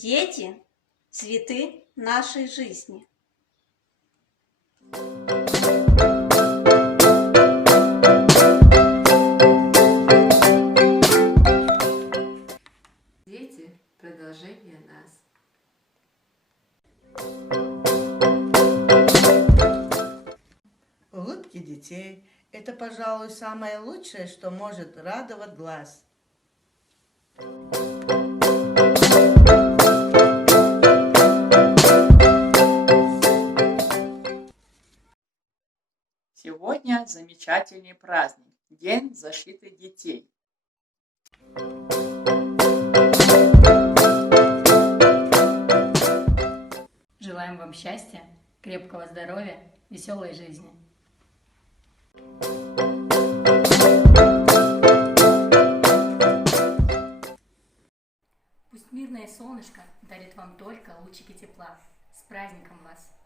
Дети – цветы нашей жизни. Дети – продолжение нас. Улыбки детей – это, пожалуй, самое лучшее, что может радовать глаз. Сегодня замечательный праздник – День защиты детей. Желаем вам счастья, крепкого здоровья, веселой жизни. Пусть мирное солнышко дарит вам только лучики тепла. С праздником вас!